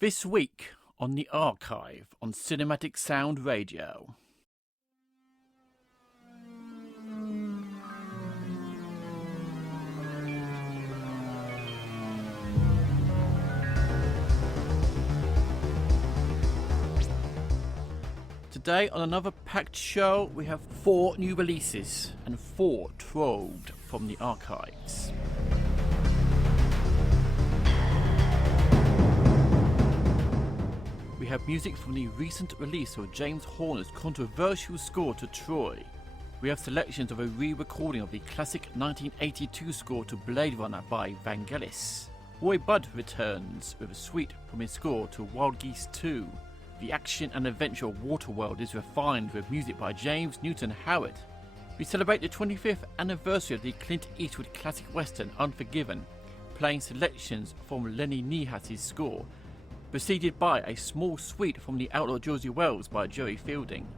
This week on The Archive on Cinematic Sound Radio. Today on another packed show we have 4 new releases and 4 trove from the archives. We have music from the recent release of James Horner's controversial score to Troy. We have selections of a re-recording of the classic 1982 score to Blade Runner by Vangelis. Roy Budd returns with a suite from his score to Wild Geese 2. The action and adventure of WATERWORLD is refined with music by James Newton Howard. We celebrate the 25th anniversary of the Clint Eastwood classic western Unforgiven, playing selections from Lennie Niehaus' score, preceded by a small suite from the Outlaw Josie Wales by Jerry Fielding.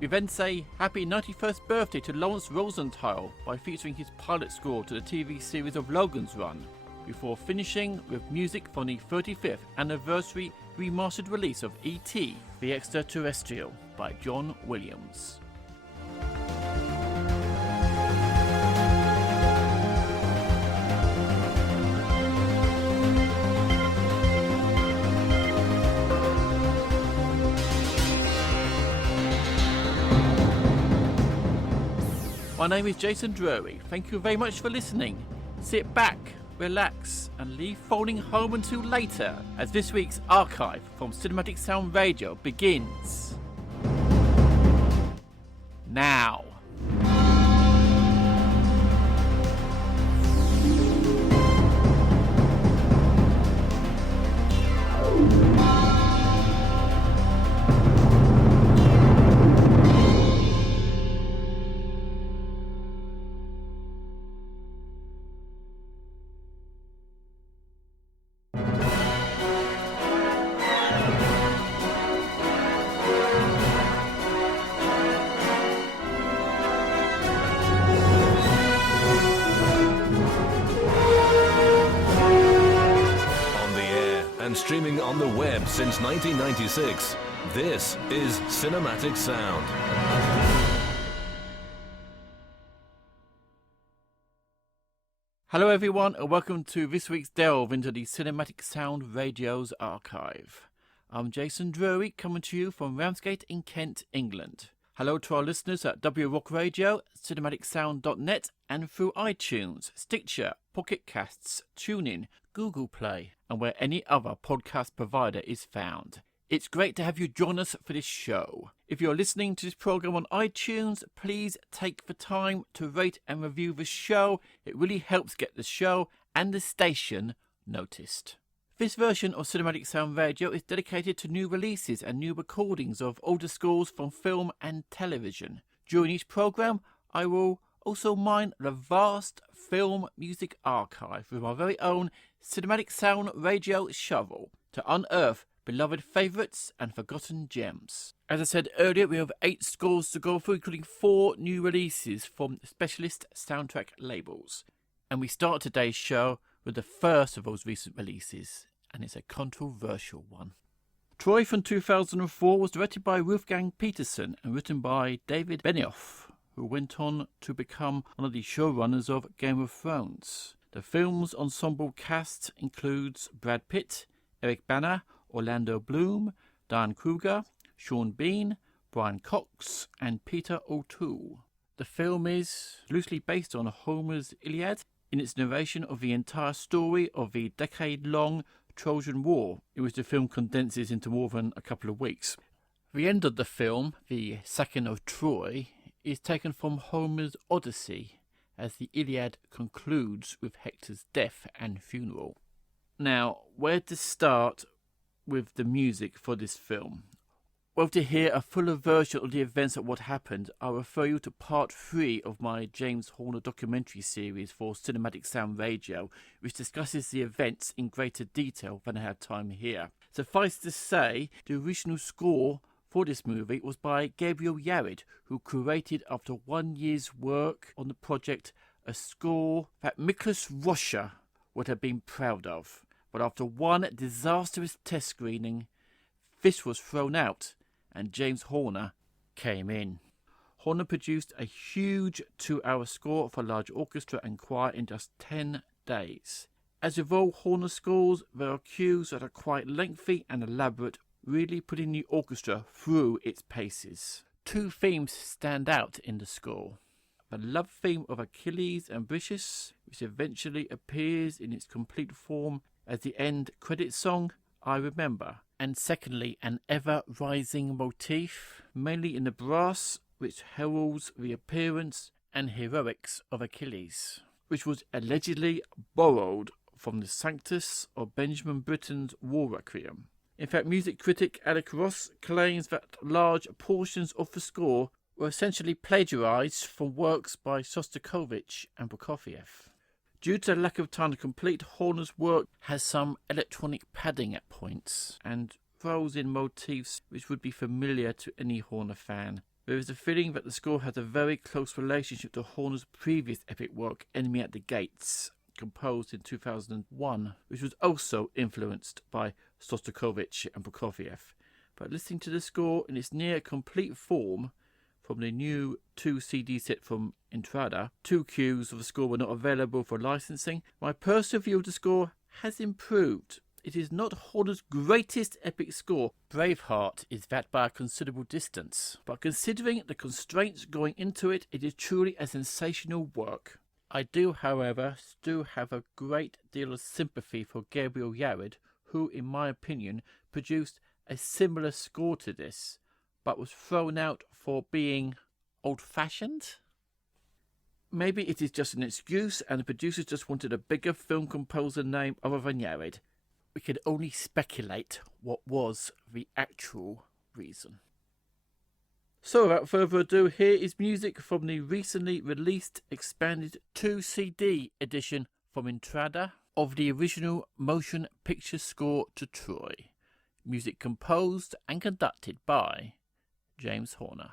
We then say happy 91st birthday to Lawrence Rosenthal by featuring his pilot score to the TV series of Logan's Run, before finishing with music from the 35th anniversary remastered release of E.T. the Extraterrestrial by John Williams. My name is Jason Drury. Thank you very much for listening. Sit back, relax, and leave folding home until later as this week's archive from Cinematic Sound Radio begins now. Streaming on the web since 1996, this is Cinematic Sound. Hello everyone and welcome to this week's delve into the Cinematic Sound Radio's archive. I'm Jason Drury coming to you from Ramsgate in Kent, England. Hello to our listeners at W Rock Radio, cinematicsound.net and through iTunes, Stitcher, Pocket Casts, TuneIn, Google Play and where any other podcast provider is found. It's great to have you join us for this show. If you're listening to this program on iTunes, please take the time to rate and review the show. It really helps get the show and the station noticed. This version of Cinematic Sound Radio is dedicated to new releases and new recordings of older scores from film and television. During each program, I will also mine the vast film music archive with my very own Cinematic Sound Radio shovel to unearth beloved favourites and forgotten gems. As I said earlier, we have 8 scores to go through, including 4 new releases from specialist soundtrack labels. And we start today's show with the first of those recent releases, and it's a controversial one. Troy from 2004 was directed by Wolfgang Petersen and written by David Benioff, who went on to become one of the showrunners of Game of Thrones. The film's ensemble cast includes Brad Pitt, Eric Bana, Orlando Bloom, Diane Kruger, Sean Bean, Brian Cox, and Peter O'Toole. The film is loosely based on Homer's Iliad in its narration of the entire story of the decade-long Trojan War, in which the film condenses into more than a couple of weeks. The end of the film, the sacking of Troy, is taken from Homer's Odyssey, as the Iliad concludes with Hector's death and funeral. Now, where to start with the music for this film? Well, to hear a fuller version of the events of what happened, I'll refer you to part 3 of my James Horner documentary series for Cinematic Sound Radio, which discusses the events in greater detail than I have time here. Suffice to say, the original score for this movie was by Gabriel Yared, who curated, after 1 year's work on the project, a score that Miklos Rozsa would have been proud of. But after one disastrous test screening, this was thrown out and James Horner came in. Horner produced a huge 2-hour score for large orchestra and choir in just 10 days. As with all Horner scores, there are cues that are quite lengthy and elaborate, really putting the orchestra through its paces. 2 themes stand out in the score. The love theme of Achilles and Briseis, which eventually appears in its complete form as the end credit song, I Remember. And secondly, an ever-rising motif, mainly in the brass, which heralds the appearance and heroics of Achilles, which was allegedly borrowed from the Sanctus of Benjamin Britten's War Requiem. In fact, music critic Alec Ross claims that large portions of the score were essentially plagiarized from works by Shostakovich and Prokofiev. Due to the lack of time to complete, Horner's work has some electronic padding at points and throws in motifs which would be familiar to any Horner fan. There is a feeling that the score has a very close relationship to Horner's previous epic work, Enemy at the Gates, composed in 2001, which was also influenced by Shostakovich and Prokofiev. But listening to the score in its near complete form from the new 2-CD set from Intrada, 2 cues of the score were not available for licensing. My personal view of the score has improved. It is not Horner's greatest epic score. Braveheart is that by a considerable distance. But considering the constraints going into it, it is truly a sensational work. I do, however, still have a great deal of sympathy for Gabriel Yared, who, in my opinion, produced a similar score to this, but was thrown out for being old-fashioned. Maybe it is just an excuse and the producers just wanted a bigger film composer name other than Yared. We can only speculate what was the actual reason. So without further ado, here is music from the recently released expanded 2-CD edition from Intrada of the original motion picture score to Troy. Music composed and conducted by James Horner.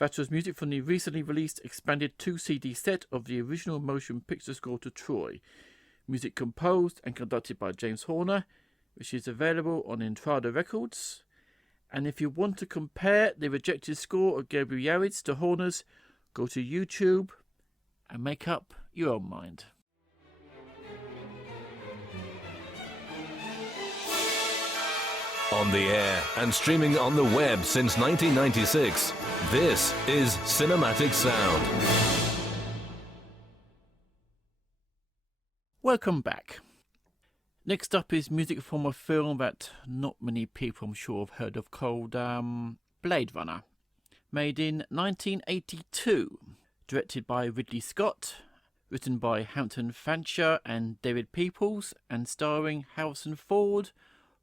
That was music from the recently released expanded 2 CD set of the original motion picture score to Troy. Music composed and conducted by James Horner, which is available on Intrada Records. And if you want to compare the rejected score of Gabriel Yared's to Horner's, go to YouTube and make up your own mind. On the air and streaming on the web since 1996, this is Cinematic Sound. Welcome back. Next up is music from a film that not many people, I'm sure, have heard of, called Blade Runner. Made in 1982, directed by Ridley Scott, written by Hampton Fancher and David Peoples, and starring Harrison Ford,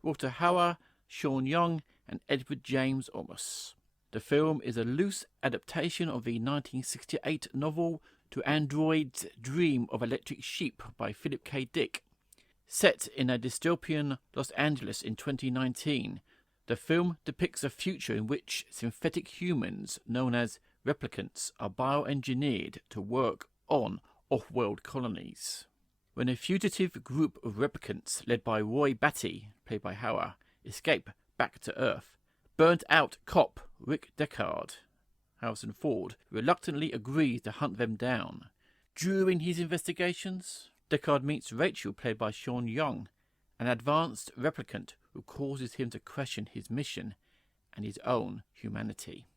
Walter Hauer, Sean Young and Edward James Olmos. The film is a loose adaptation of the 1968 novel To Android's Dream of Electric Sheep by Philip K. Dick. Set in a dystopian Los Angeles in 2019, the film depicts a future in which synthetic humans known as replicants are bioengineered to work on off-world colonies. When a fugitive group of replicants led by Roy Batty, played by Hauer, escape back to Earth, burnt-out cop Rick Deckard, Harrison Ford, reluctantly agrees to hunt them down. During his investigations, Deckard meets Rachel, played by Sean Young, an advanced replicant who causes him to question his mission and his own humanity.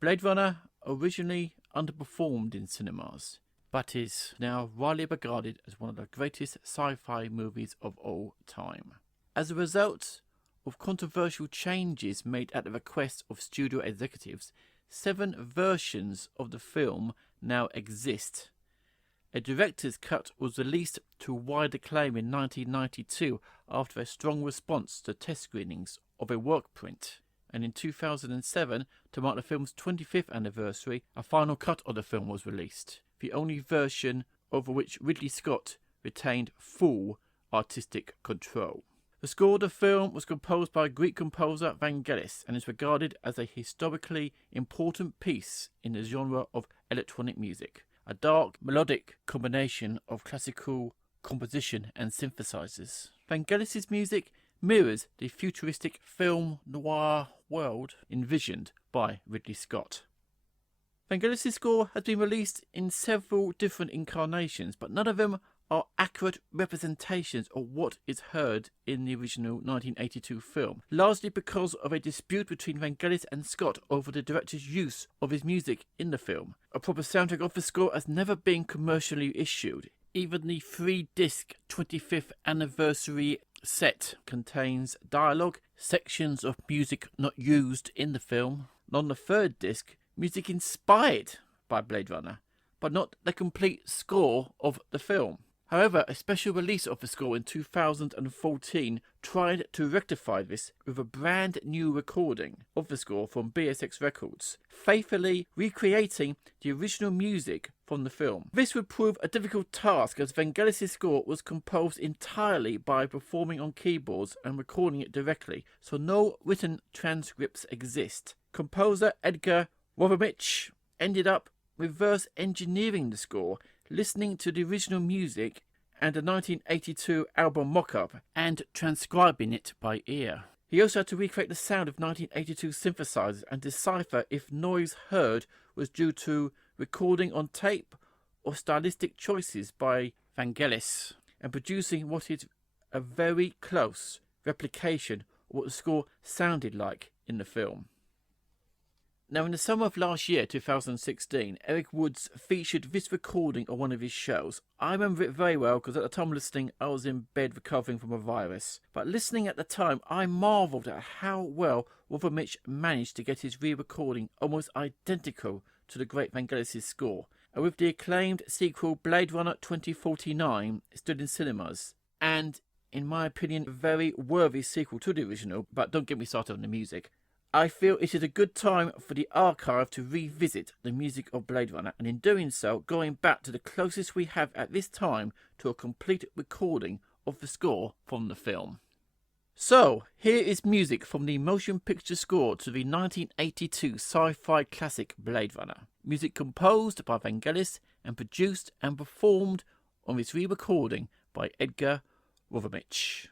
Blade Runner originally underperformed in cinemas, but is now widely regarded as one of the greatest sci-fi movies of all time. As a result of controversial changes made at the request of studio executives, 7 versions of the film now exist. A director's cut was released to wide acclaim in 1992 after a strong response to test screenings of a work print. And in 2007, to mark the film's 25th anniversary, a final cut of the film was released, the only version over which Ridley Scott retained full artistic control. The score of the film was composed by Greek composer Vangelis and is regarded as a historically important piece in the genre of electronic music, a dark, melodic combination of classical composition and synthesizers. Vangelis' music mirrors the futuristic film noir world envisioned by Ridley Scott. Vangelis' score has been released in several different incarnations, but none of them are accurate representations of what is heard in the original 1982 film, largely because of a dispute between Vangelis and Scott over the director's use of his music in the film. A proper soundtrack of the score has never been commercially issued. Even the 3-disc 25th anniversary set contains dialogue, sections of music not used in the film, and on the 3rd disc, music inspired by Blade Runner, but not the complete score of the film. However, a special release of the score in 2014 tried to rectify this with a brand new recording of the score from BSX Records, faithfully recreating the original music from the film. This would prove a difficult task as Vangelis' score was composed entirely by performing on keyboards and recording it directly, so no written transcripts exist. Composer Edgar Wovomich ended up reverse engineering the score, listening to the original music and the 1982 album mock-up and transcribing it by ear. He also had to recreate the sound of 1982 synthesizers and decipher if noise heard was due to recording on tape or stylistic choices by Vangelis, and producing what is a very close replication of what the score sounded like in the film. Now, in the summer of last year, 2016, Eric Woods featured this recording on one of his shows. I remember it very well because at the time of listening, I was in bed recovering from a virus. But listening at the time, I marvelled at how well Wovomich managed to get his re-recording almost identical to the great Vangelis' score. And with the acclaimed sequel Blade Runner 2049 stood in cinemas, and, in my opinion, a very worthy sequel to the original, but don't get me started on the music, I feel it is a good time for the archive to revisit the music of Blade Runner, and in doing so, going back to the closest we have at this time to a complete recording of the score from the film. So, here is music from the motion picture score to the 1982 sci-fi classic Blade Runner. Music composed by Vangelis and produced and performed on this re-recording by Edgar Rovermich.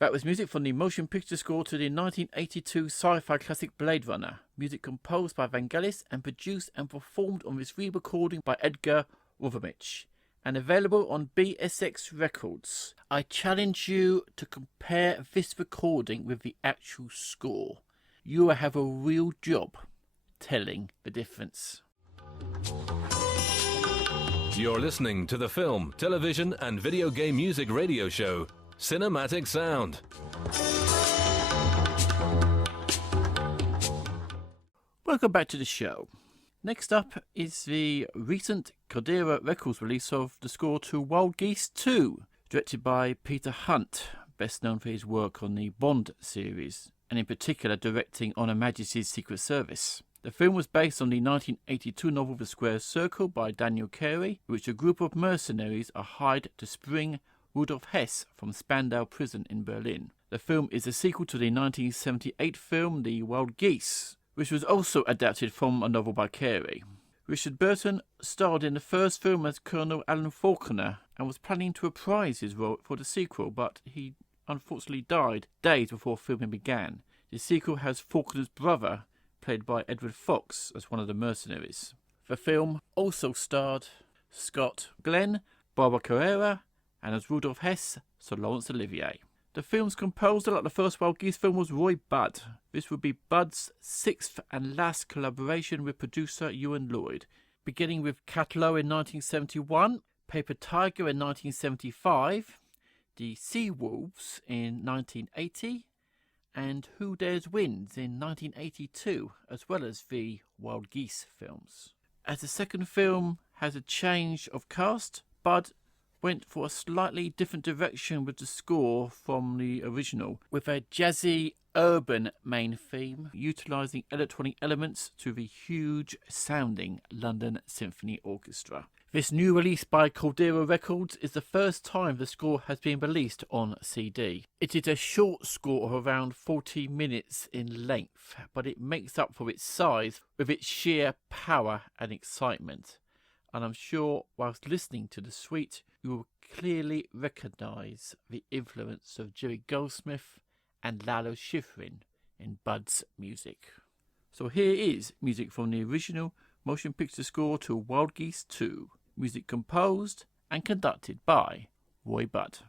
That was music from the motion picture score to the 1982 sci-fi classic Blade Runner. Music composed by Vangelis and produced and performed on this re-recording by Edgar Rothermich, and available on BSX Records. I challenge you to compare this recording with the actual score. You will have a real job telling the difference. You're listening to the film, television and video game music radio show, Cinematic Sound. Welcome back to the show. Next up is the recent Caldera Records release of the score to Wild Geese 2, directed by Peter Hunt, best known for his work on the Bond series, and in particular directing On Her Majesty's Secret Service. The film was based on the 1982 novel The Square Circle by Daniel Carey, in which a group of mercenaries are hired to spring Rudolf Hess from Spandau prison in Berlin. The film is a sequel to the 1978 film The Wild Geese, which was also adapted from a novel by Carey. Richard Burton starred in the first film as Colonel Alan Faulkner and was planning to reprise his role for the sequel, but he unfortunately died days before filming began. The sequel has Faulkner's brother, played by Edward Fox, as one of the mercenaries. The film also starred Scott Glenn, Barbara Carrera, and as Rudolf Hess, Sir Laurence Olivier. The film's composer, like the first Wild Geese film, was Roy Budd. This would be Budd's sixth and last collaboration with producer Ewan Lloyd, beginning with Catlow in 1971, Paper Tiger in 1975, The Sea Wolves in 1980, and Who Dares Wins in 1982, as well as the Wild Geese films. As the second film has a change of cast, Budd went for a slightly different direction with the score from the original, with a jazzy urban main theme, utilising electronic elements to the huge sounding London Symphony Orchestra. This new release by Caldera Records is the first time the score has been released on CD. It is a short score of around 40 minutes in length, but it makes up for its size with its sheer power and excitement. And I'm sure whilst listening to the suite, you will clearly recognise the influence of Jerry Goldsmith and Lalo Schifrin in Budd's music. So here is music from the original motion picture score to Wild Geese 2, music composed and conducted by Roy Budd.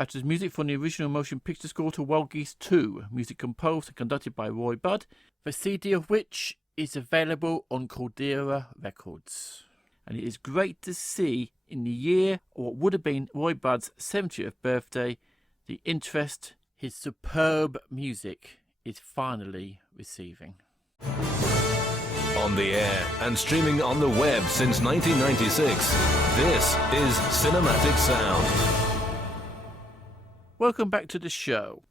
That is music from the original motion picture score to Wild Geese 2, music composed and conducted by Roy Budd, the CD of which is available on Caldera Records. And it is great to see in the year of what would have been Roy Budd's 70th birthday, the interest his superb music is finally receiving. On the air and streaming on the web since 1996, this is Cinematic Sound. Welcome back to the show.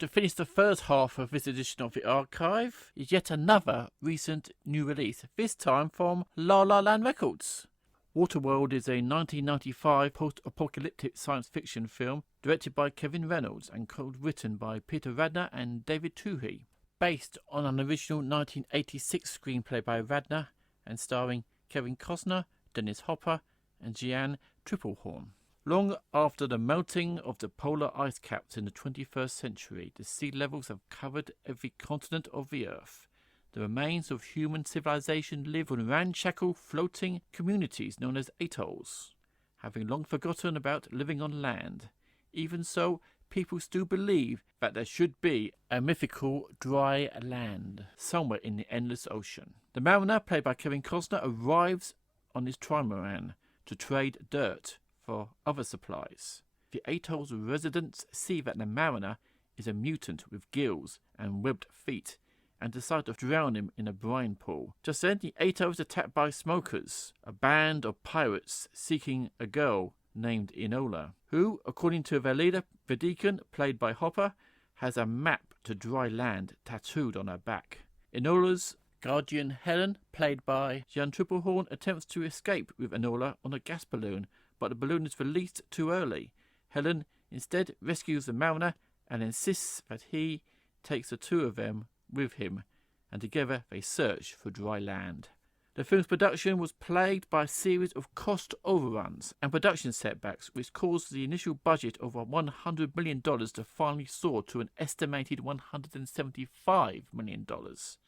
To finish the first half of this edition of the archive is yet another recent new release, this time from La La Land Records. WATERWORLD is a 1995 post-apocalyptic science fiction film directed by Kevin Reynolds and co-written by Peter Radner and David Twohy, based on an original 1986 screenplay by Radner and starring Kevin Costner, Dennis Hopper and Jeanne Tripplehorn. Long after the melting of the polar ice caps in the 21st century, the sea levels have covered every continent of the Earth. The remains of human civilization live on ramshackle floating communities known as atolls, having long forgotten about living on land. Even so, people still believe that there should be a mythical dry land somewhere in the endless ocean. The mariner, played by Kevin Costner, arrives on his trimaran to trade dirt for other supplies. The atoll's residents see that the mariner is a mutant with gills and webbed feet and decide to drown him in a brine pool. Just then, the atoll is attacked by smokers, a band of pirates seeking a girl named Enola, who, according to their leader, the Deacon, played by Hopper, has a map to dry land tattooed on her back. Enola's guardian, Helen, played by Jeanne Tripplehorn, attempts to escape with Enola on a gas balloon, but the balloon is released too early. Helen instead rescues the mariner and insists that he takes the two of them with him, and together they search for dry land. The film's production was plagued by a series of cost overruns and production setbacks, which caused the initial budget of $100 million to finally soar to an estimated $175 million,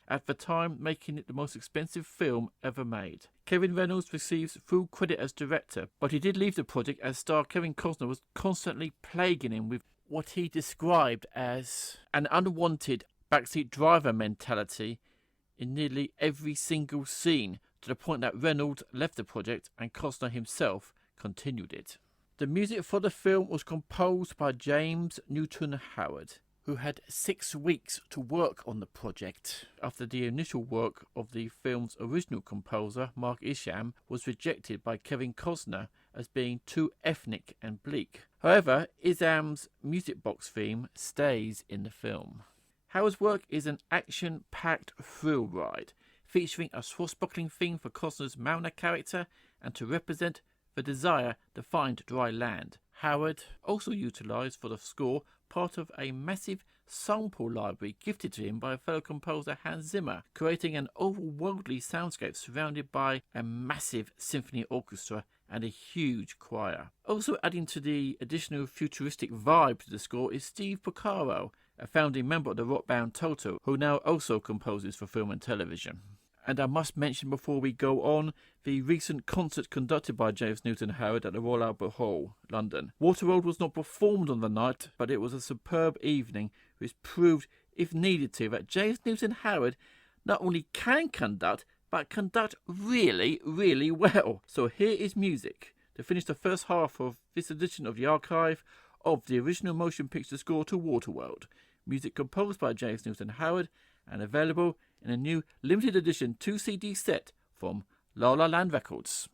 at the time making it the most expensive film ever made. Kevin Reynolds receives full credit as director, but he did leave the project as star Kevin Costner was constantly plaguing him with what he described as an unwanted backseat driver mentality in nearly every single scene, to the point that Reynolds left the project and Costner himself continued it. The music for the film was composed by James Newton Howard, who had 6 weeks to work on the project after the initial work of the film's original composer, Mark Isham, was rejected by Kevin Costner as being too ethnic and bleak. However, Isham's music box theme stays in the film. Howard's work is an action-packed thrill ride, featuring a swashbuckling theme for Costner's mariner character and to represent the desire to find dry land. Howard also utilised for the score part of a massive sample library gifted to him by fellow composer Hans Zimmer, creating an otherworldly soundscape surrounded by a massive symphony orchestra and a huge choir. Also adding to the additional futuristic vibe to the score is Steve Porcaro, a founding member of the rock band Toto, who now also composes for film and television. And I must mention before we go on the recent concert conducted by James Newton Howard at the Royal Albert Hall, London. WATERWORLD was not performed on the night, but it was a superb evening which proved, if needed to, that James Newton Howard not only can conduct, but conduct really, really well. So here is music to finish the first half of this edition of the archive of the original motion picture score to WATERWORLD. Music composed by James Newton Howard and available in a new limited edition 2-CD set from La La Land Records.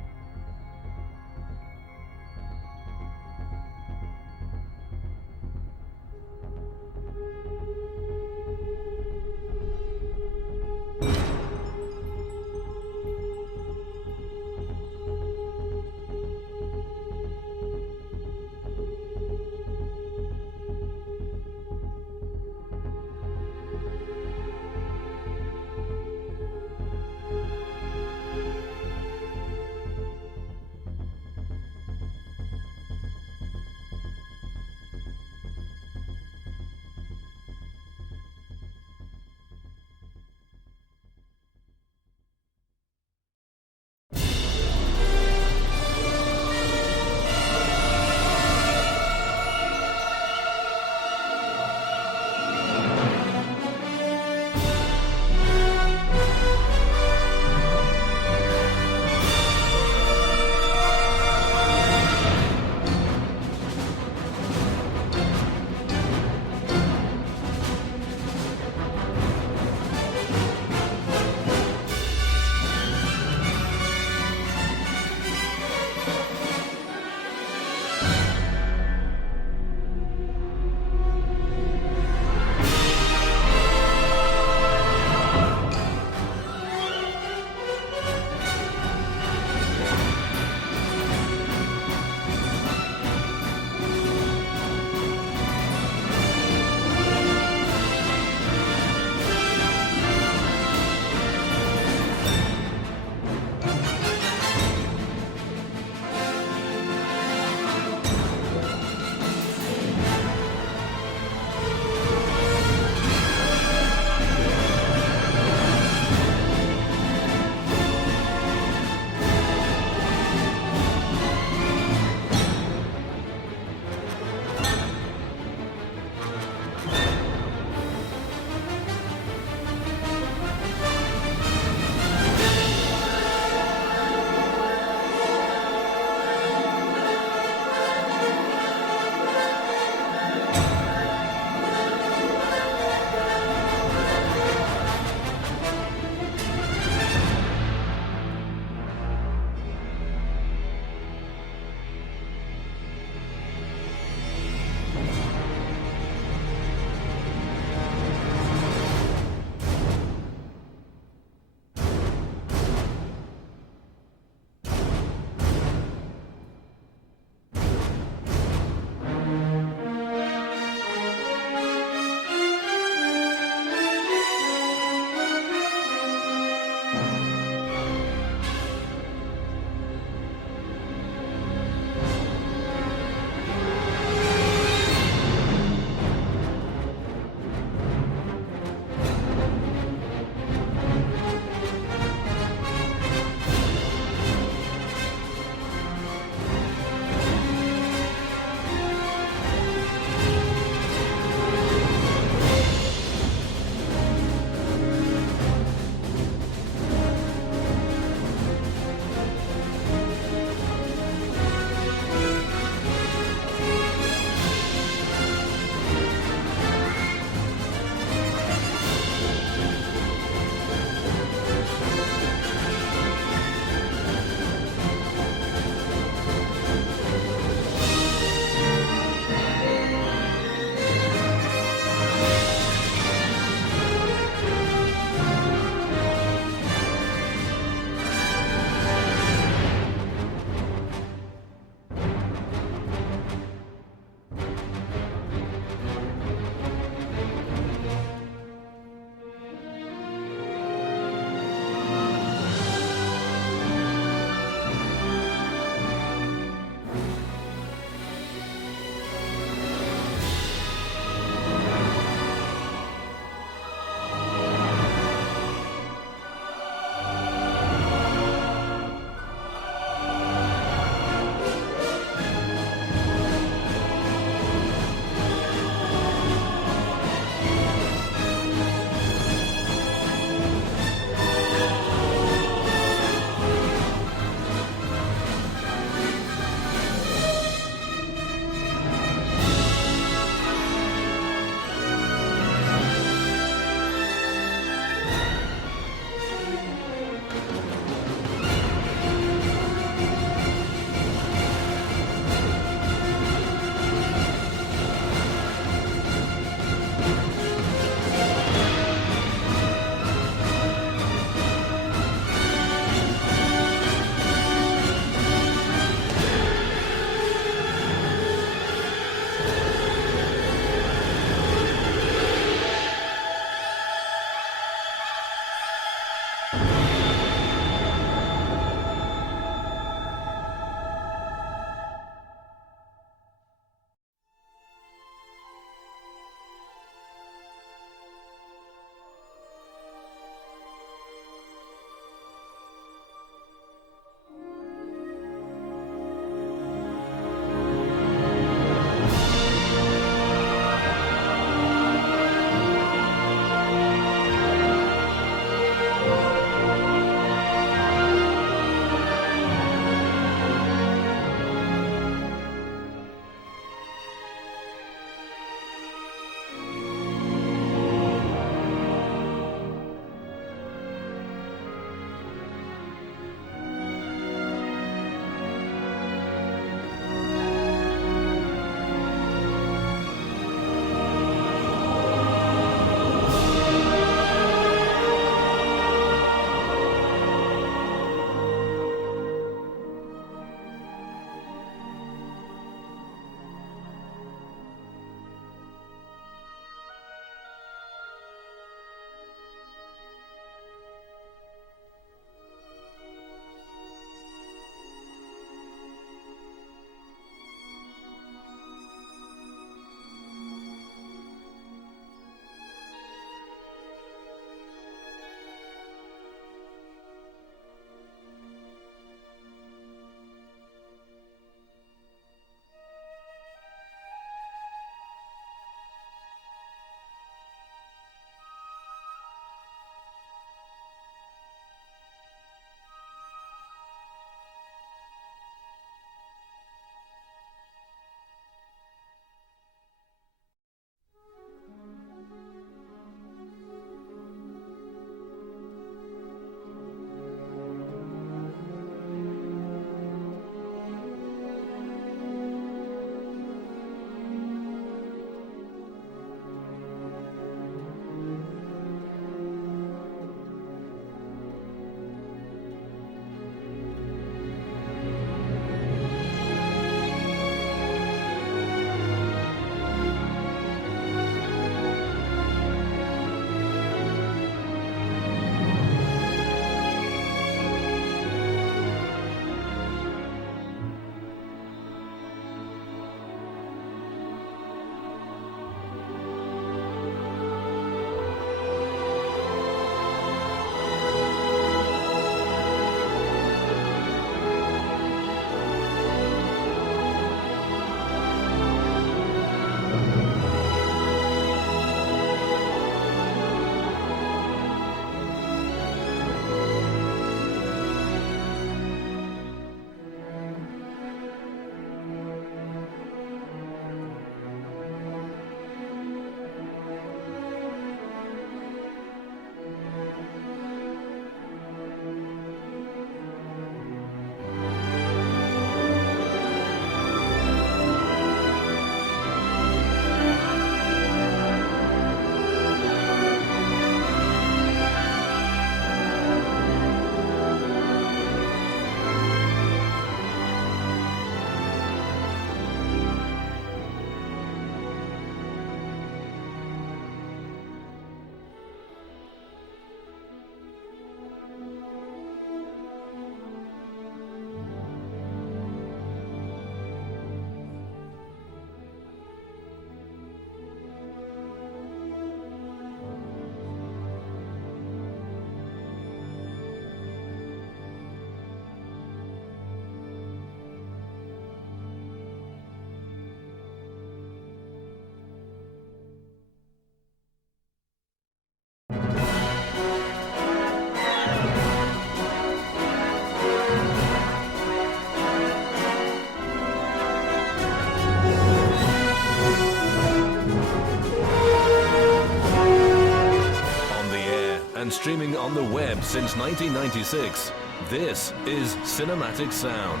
streaming on the web since 1996, this is Cinematic Sound.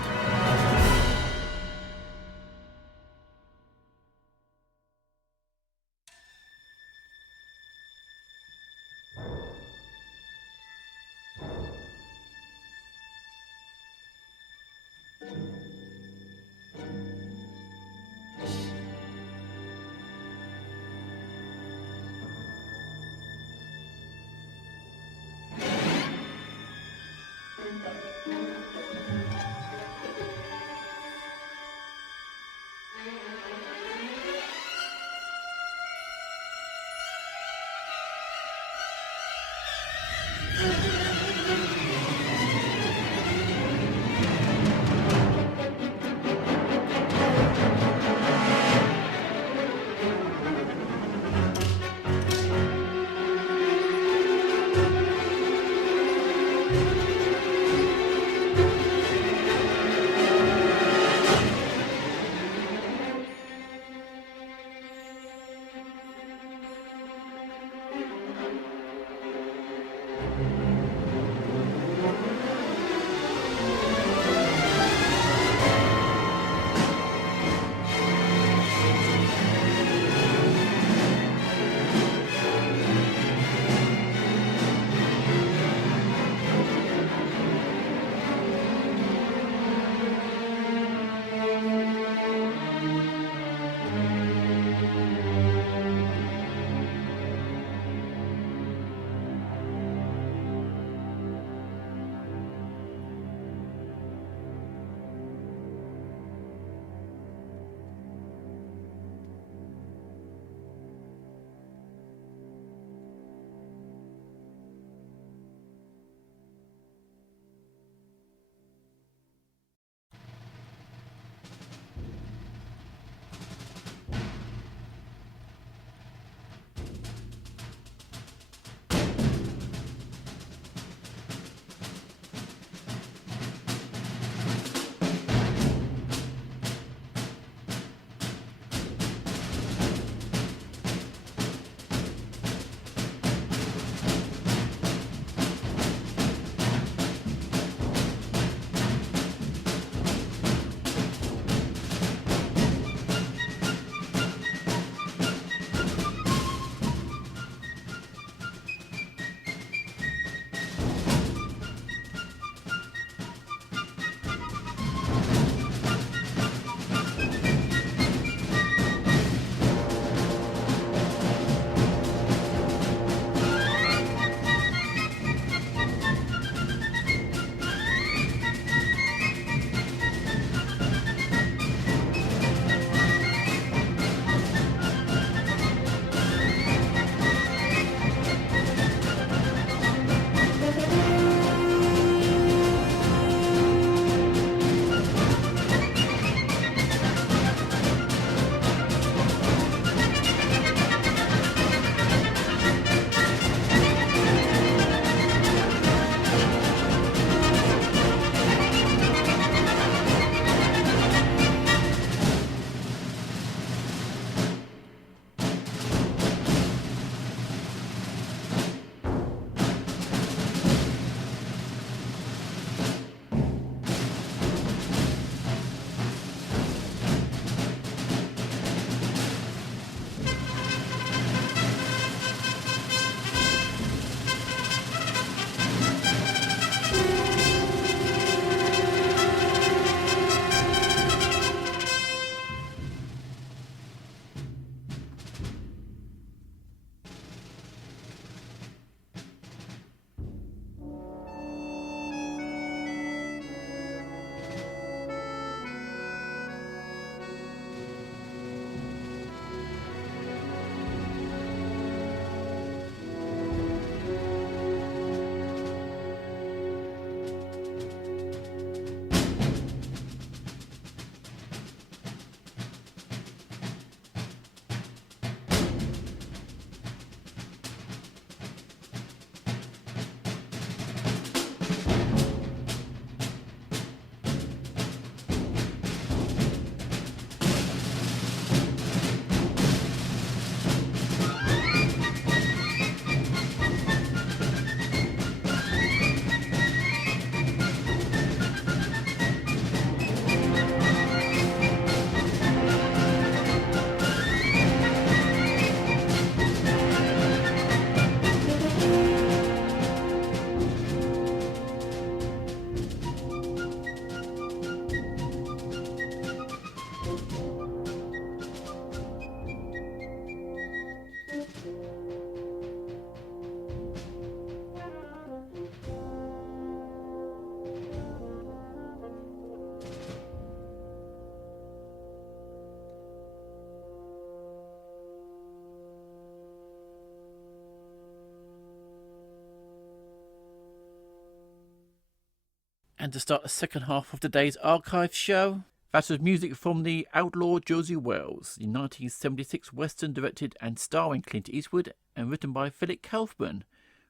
And to start the second half of today's archive show, that was music from the Outlaw Josie Wales, the 1976 western directed and starring Clint Eastwood and written by Philip Kaufman,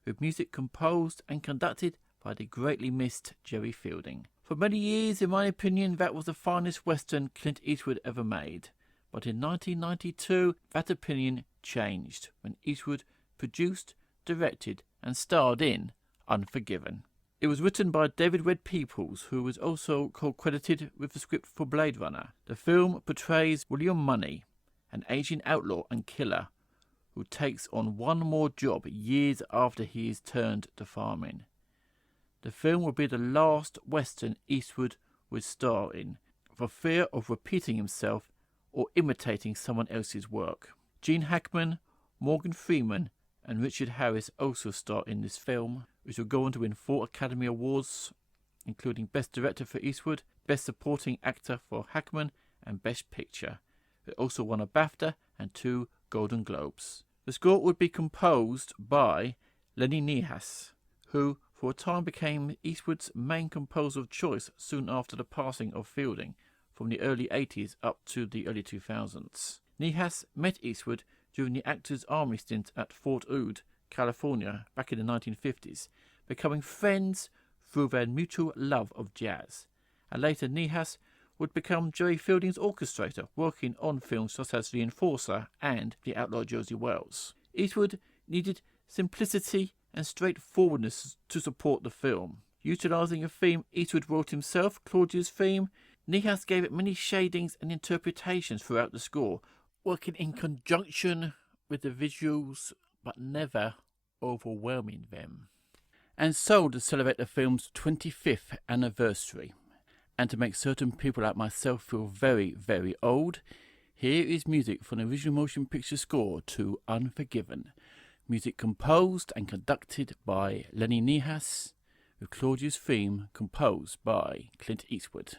with music composed and conducted by the greatly missed Jerry Fielding. For many years, in my opinion, that was the finest western Clint Eastwood ever made. But in 1992, that opinion changed when Eastwood produced, directed and starred in Unforgiven. It was written by David Red Peoples, who was also co-credited with the script for Blade Runner. The film portrays William Money, an aging outlaw and killer who takes on one more job years after he is turned to farming. The film will be the last western Eastwood would star in, for fear of repeating himself or imitating someone else's work. Gene Hackman, Morgan Freeman and Richard Harris also star in this film, which will go on to win 4 Academy Awards, including Best Director for Eastwood, Best Supporting Actor for Hackman, and Best Picture. It also won a BAFTA and 2 Golden Globes. The score would be composed by Lennie Niehaus, who for a time became Eastwood's main composer of choice soon after the passing of Fielding, from the early 80s up to the early 2000s. Niehaus met Eastwood during the actor's army stint at Fort Hood, California, back in the 1950s, becoming friends through their mutual love of jazz. And later Niehaus would become Jerry Fielding's orchestrator, working on films such as The Enforcer and The Outlaw Josie Wales. Eastwood needed simplicity and straightforwardness to support the film. Utilising a theme Eastwood wrote himself, Claudia's theme, Niehaus gave it many shadings and interpretations throughout the score, working in conjunction with the visuals but never overwhelming them. And so, to celebrate the film's 25th anniversary, and to make certain people like myself feel very, very old, here is music from the original motion picture score to Unforgiven. Music composed and conducted by Lennie Niehaus, with Claudia's theme composed by Clint Eastwood.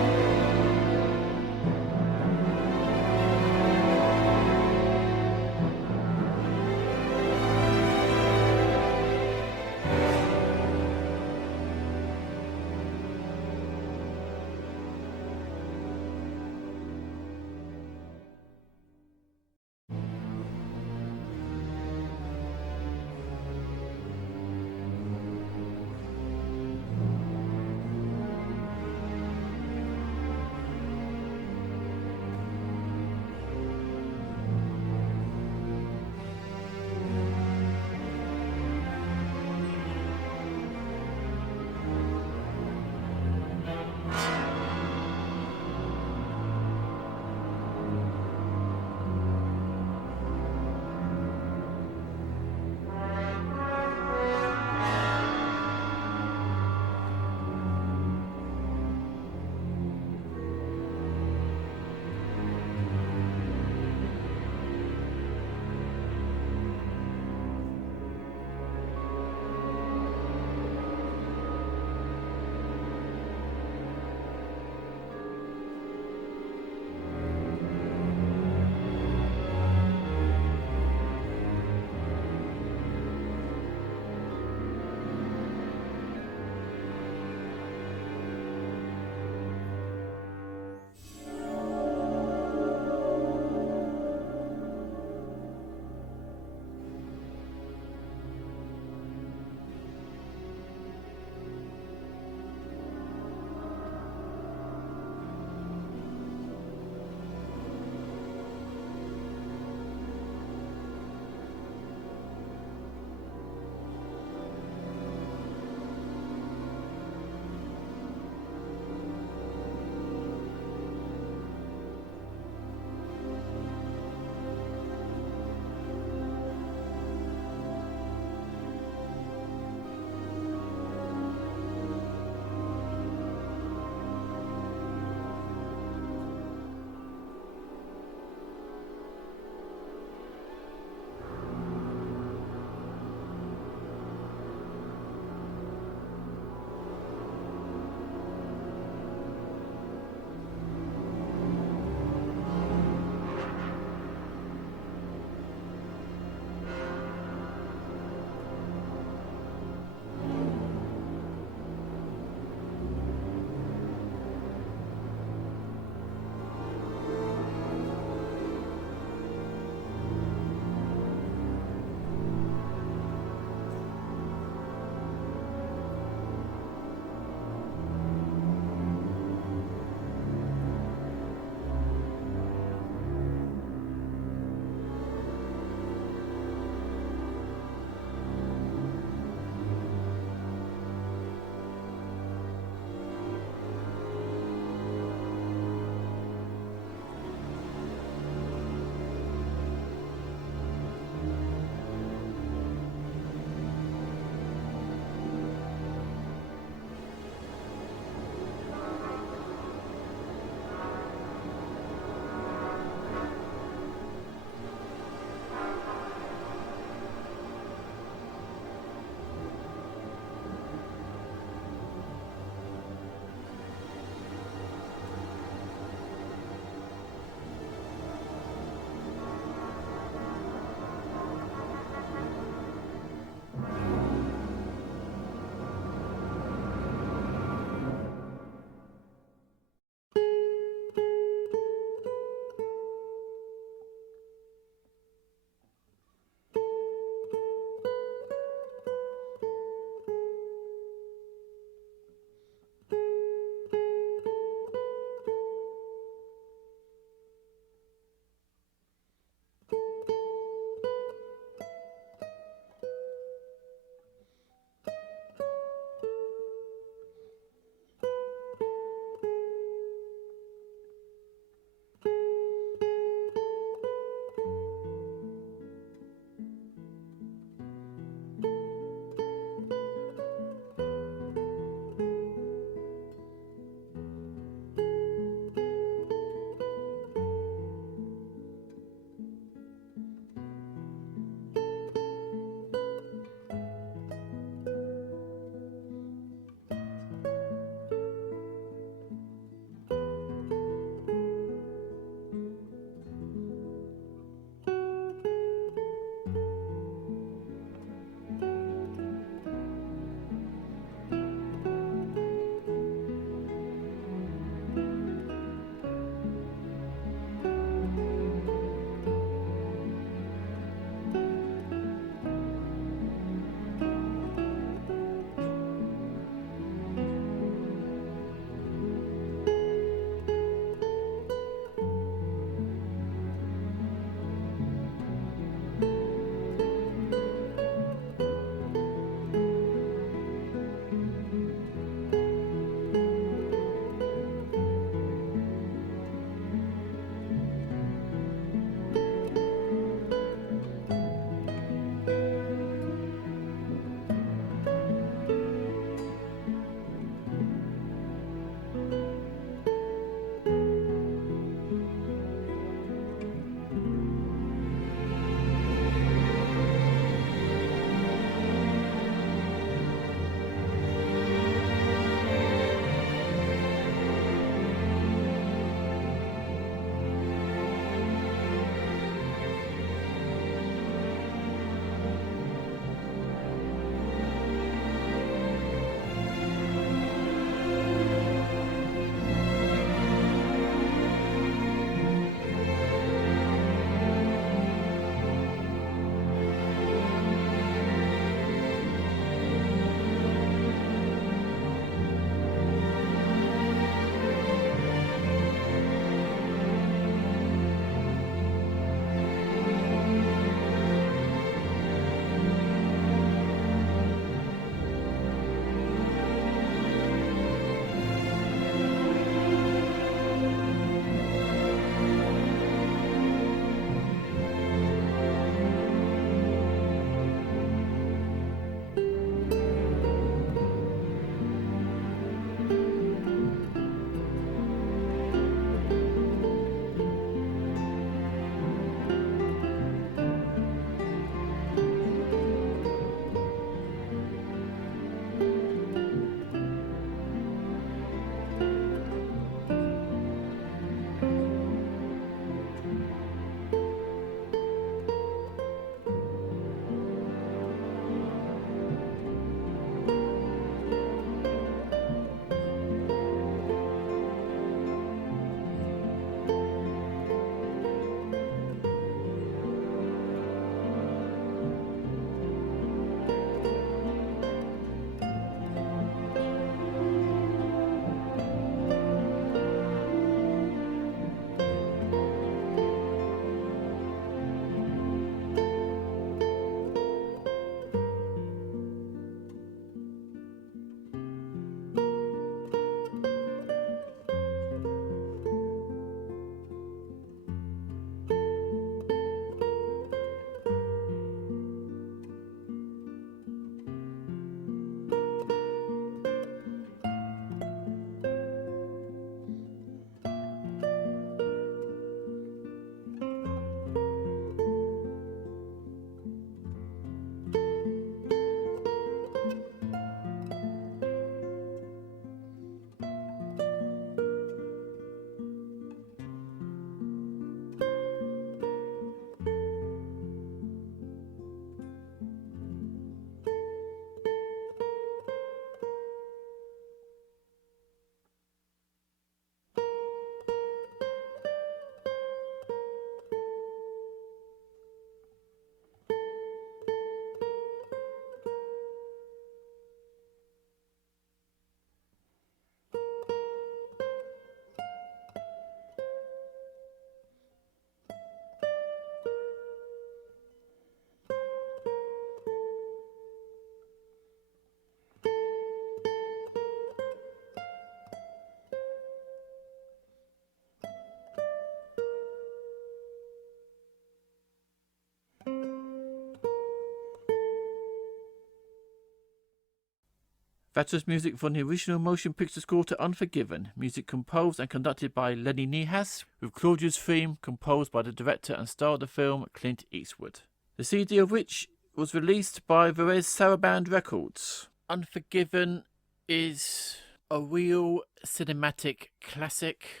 That was music from the original motion picture score to Unforgiven, music composed and conducted by Lennie Niehaus, with Claudia's theme composed by the director and star of the film, Clint Eastwood. The CD of which was released by Saraband Records. Unforgiven is a real cinematic classic.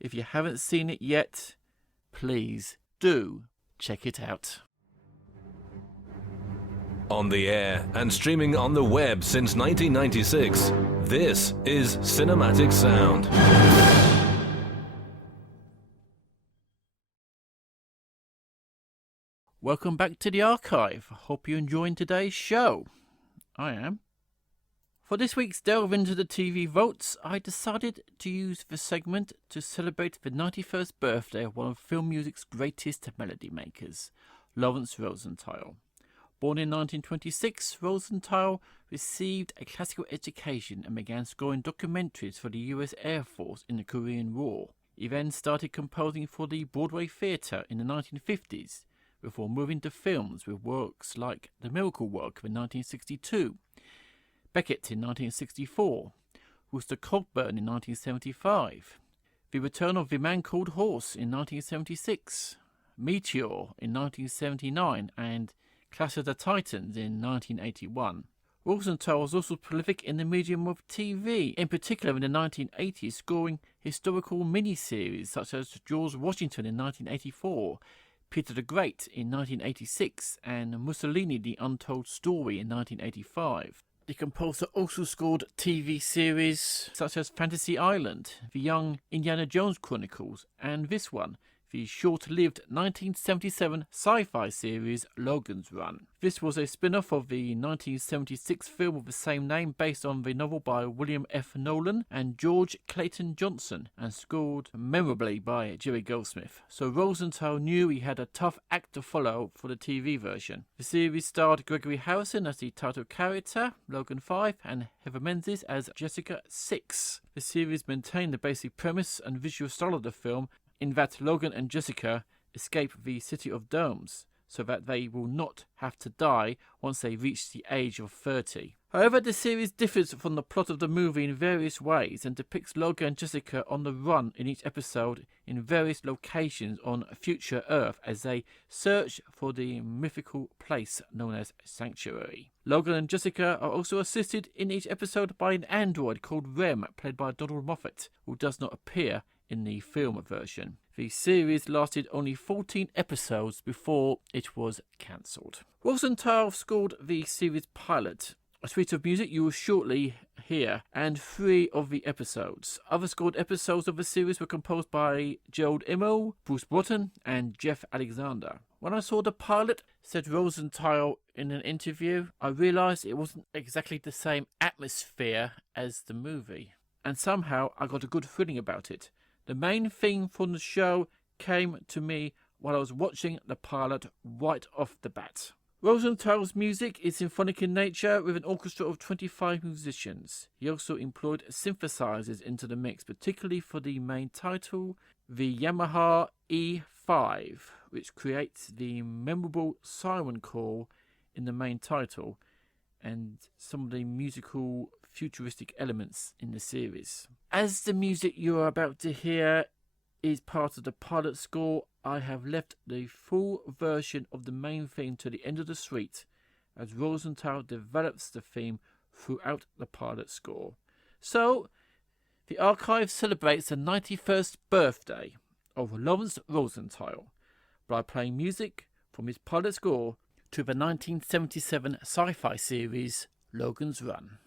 If you haven't seen it yet, please do check it out. On the air and streaming on the web since 1996, this is Cinematic Sound. Welcome back to the archive. Hope you're enjoying today's show. I am. For this week's delve into the TV votes, I decided to use the segment to celebrate the 91st birthday of one of film music's greatest melody makers, Lawrence Rosenthal. Born in 1926, Rosenthal received a classical education and began scoring documentaries for the US Air Force in the Korean War. He then started composing for the Broadway theatre in the 1950s, before moving to films with works like The Miracle Worker in 1962, Beckett in 1964, Rooster Cogburn in 1975, The Return of the Man Called Horse in 1976, Meteor in 1979, and Clash of the Titans in 1981. Rosenthal was also prolific in the medium of TV, in particular in the 1980s, scoring historical miniseries such as George Washington in 1984, Peter the Great in 1986, and Mussolini the Untold Story in 1985. The composer also scored TV series such as Fantasy Island, The Young Indiana Jones Chronicles, and this one, the short-lived 1977 sci-fi series Logan's Run. This was a spin-off of the 1976 film of the same name based on the novel by William F. Nolan and George Clayton Johnson, and scored memorably by Jerry Goldsmith. So Rosenthal knew he had a tough act to follow for the TV version. The series starred Gregory Harrison as the title character, Logan 5, and Heather Menzies as Jessica 6. The series maintained the basic premise and visual style of the film, in that Logan and Jessica escape the City of Domes, so that they will not have to die once they reach the age of 30. However, the series differs from the plot of the movie in various ways and depicts Logan and Jessica on the run in each episode in various locations on future Earth as they search for the mythical place known as Sanctuary. Logan and Jessica are also assisted in each episode by an android called Rem, played by Donald Moffat, who does not appear in the film version. The series lasted only 14 episodes before it was cancelled. Rosenthal scored the series pilot, a suite of music you will shortly hear, and 3 of the episodes. Other scored episodes of the series were composed by Gerald Immel, Bruce Broughton, and Jeff Alexander. When I saw the pilot, said Rosenthal in an interview, I realised it wasn't exactly the same atmosphere as the movie, and somehow I got a good feeling about it. The main theme from the show came to me while I was watching the pilot right off the bat. Rosenthal's music is symphonic in nature with an orchestra of 25 musicians. He also employed synthesizers into the mix, particularly for the main title, the Yamaha E5, which creates the memorable siren call in the main title and some of the musical futuristic elements in the series. As the music you are about to hear is part of the pilot score, I have left the full version of the main theme to the end of the suite as Rosenthal develops the theme throughout the pilot score. So, the archive celebrates the 91st birthday of Lawrence Rosenthal by playing music from his pilot score to the 1977 sci-fi series Logan's Run.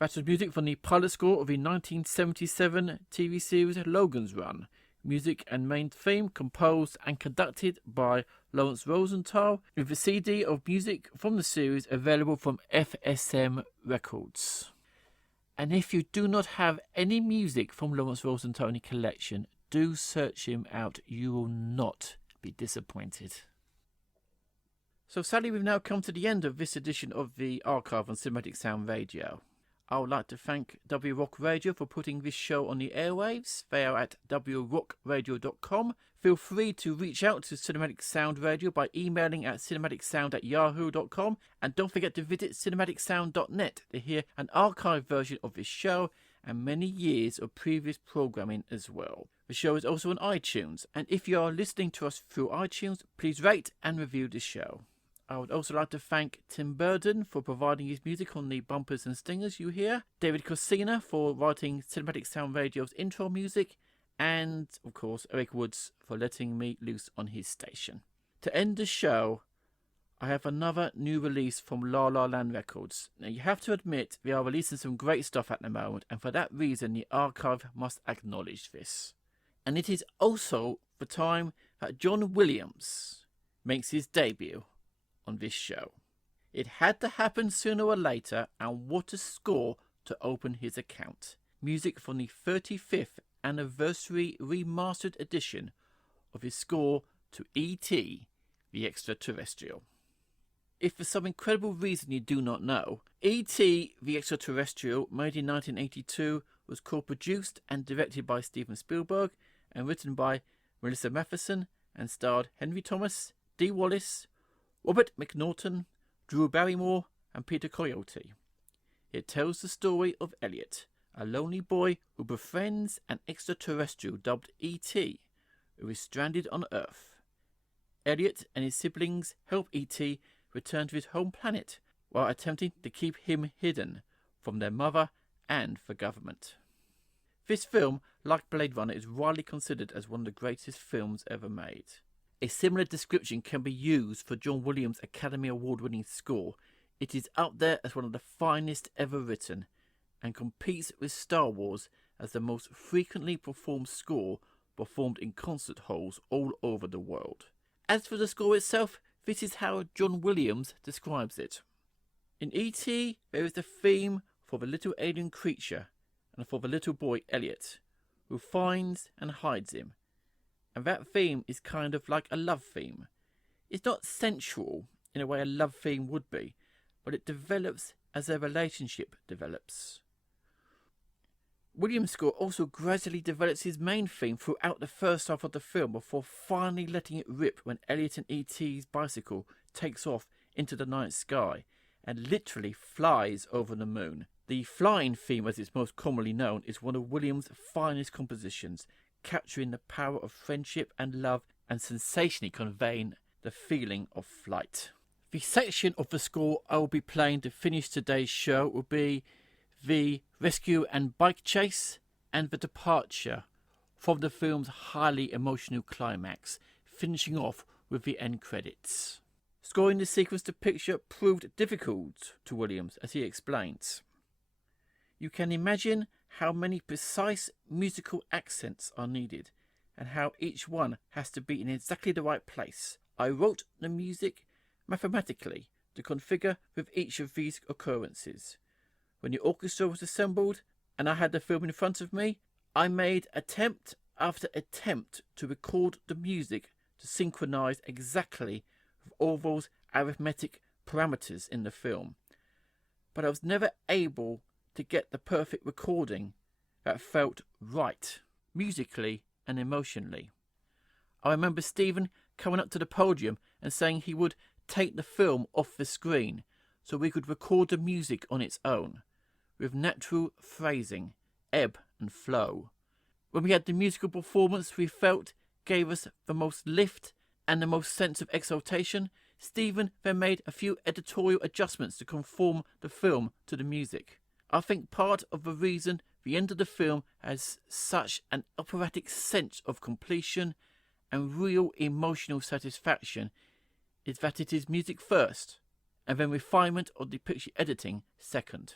That was music from the pilot score of the 1977 TV series Logan's Run. Music and main theme composed and conducted by Lawrence Rosenthal, with the CD of music from the series available from FSM Records. And if you do not have any music from Lawrence Rosenthal in your collection, do search him out. You will not be disappointed. So sadly, we've now come to the end of this edition of the Archive on Cinematic Sound Radio. I would like to thank W Rock Radio for putting this show on the airwaves. They are at wrockradio.com. Feel free to reach out to Cinematic Sound Radio by emailing at cinematicsound@yahoo.com. And don't forget to visit cinematicsound.net to hear an archive version of this show and many years of previous programming as well. The show is also on iTunes, and if you are listening to us through iTunes, please rate and review the show. I would also like to thank Tim Burden for providing his music on the bumpers and stingers you hear, David Cosina for writing Cinematic Sound Radio's intro music, and, of course, Eric Woods for letting me loose on his station. To end the show, I have another new release from La La Land Records. Now, you have to admit, they are releasing some great stuff at the moment, and for that reason, the archive must acknowledge this. And it is also the time that John Williams makes his debut on this show. It had to happen sooner or later, and what a score to open his account. Music from the 35th anniversary remastered edition of his score to E.T. the Extraterrestrial. If for some incredible reason you do not know, E.T. the Extraterrestrial, made in 1982, was co-produced and directed by Steven Spielberg and written by Melissa Matheson and starred Henry Thomas, Dee Wallace, Robert McNaughton, Drew Barrymore and Peter Coyote. It tells the story of Elliot, a lonely boy who befriends an extraterrestrial dubbed E.T., who is stranded on Earth. Elliot and his siblings help E.T. return to his home planet while attempting to keep him hidden from their mother and the government. This film, like Blade Runner, is widely considered as one of the greatest films ever made. A similar description can be used for John Williams' Academy Award-winning score. It is up there as one of the finest ever written, and competes with Star Wars as the most frequently performed score performed in concert halls all over the world. As for the score itself, this is how John Williams describes it. In E.T., there is the theme for the little alien creature and for the little boy Elliot, who finds and hides him. And that theme is kind of like a love theme. It's not sensual in a way a love theme would be, but it develops as their relationship develops. Williams' score also gradually develops his main theme throughout the first half of the film before finally letting it rip when Elliot and E.T.'s bicycle takes off into the night sky and literally flies over the moon. The flying theme, as it's most commonly known, is one of Williams' finest compositions, capturing the power of friendship and love and sensationally conveying the feeling of flight. The section of the score I will be playing to finish today's show will be the rescue and bike chase and the departure from the film's highly emotional climax, finishing off with the end credits. Scoring the sequence to picture proved difficult to Williams, as he explains. You can imagine how many precise musical accents are needed and how each one has to be in exactly the right place. I wrote the music mathematically to configure with each of these occurrences. When the orchestra was assembled and I had the film in front of me, I made attempt after attempt to record the music to synchronize exactly with all those arithmetic parameters in the film. But I was never able to get the perfect recording that felt right, musically and emotionally. I remember Stephen coming up to the podium and saying he would take the film off the screen so we could record the music on its own, with natural phrasing, ebb and flow. When we had the musical performance we felt gave us the most lift and the most sense of exaltation, Stephen then made a few editorial adjustments to conform the film to the music. I think part of the reason the end of the film has such an operatic sense of completion and real emotional satisfaction is that it is music first, and then refinement of the picture editing second.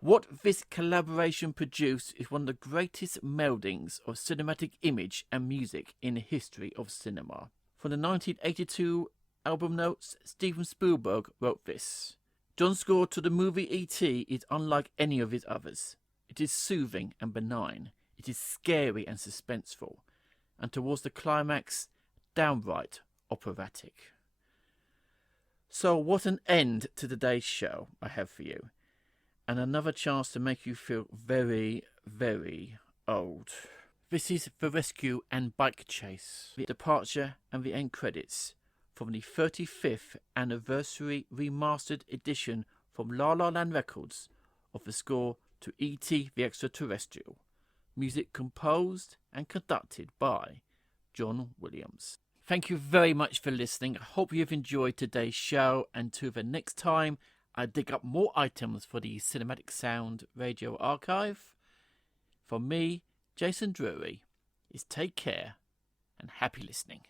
What this collaboration produced is one of the greatest meldings of cinematic image and music in the history of cinema. From the 1982 album notes, Steven Spielberg wrote this: John's score to the movie E.T. is unlike any of his others. It is soothing and benign. It is scary and suspenseful. And towards the climax, downright operatic. So what an end to today's show I have for you. And another chance to make you feel very, very old. This is The Rescue and Bike Chase, the departure and the end credits from the 35th anniversary remastered edition from La La Land Records of the score to E.T. the Extraterrestrial. Music composed and conducted by John Williams. Thank you very much for listening. I hope you've enjoyed today's show, and till the next time I dig up more items for the Cinematic Sound Radio Archive. From me, Jason Drury, is take care and happy listening.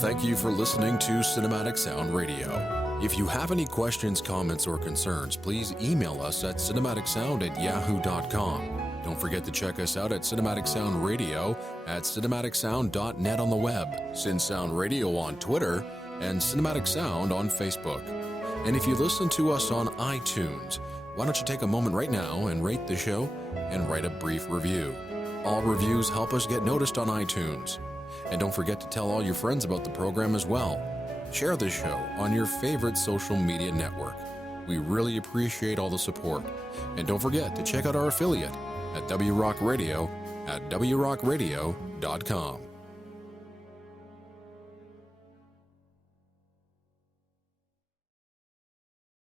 Thank you for listening to Cinematic Sound Radio. If you have any questions, comments, or concerns, please email us at cinematicsound@yahoo.com. Don't forget to check us out at Cinematic Sound Radio at cinematicsound.net on the web, CinSound Radio on Twitter, and Cinematic Sound on Facebook. And if you listen to us on iTunes, why don't you take a moment right now and rate the show and write a brief review. All reviews help us get noticed on iTunes. And don't forget to tell all your friends about the program as well. Share the show on your favorite social media network. We really appreciate all the support. And don't forget to check out our affiliate at WRock Radio at wrockradio.com.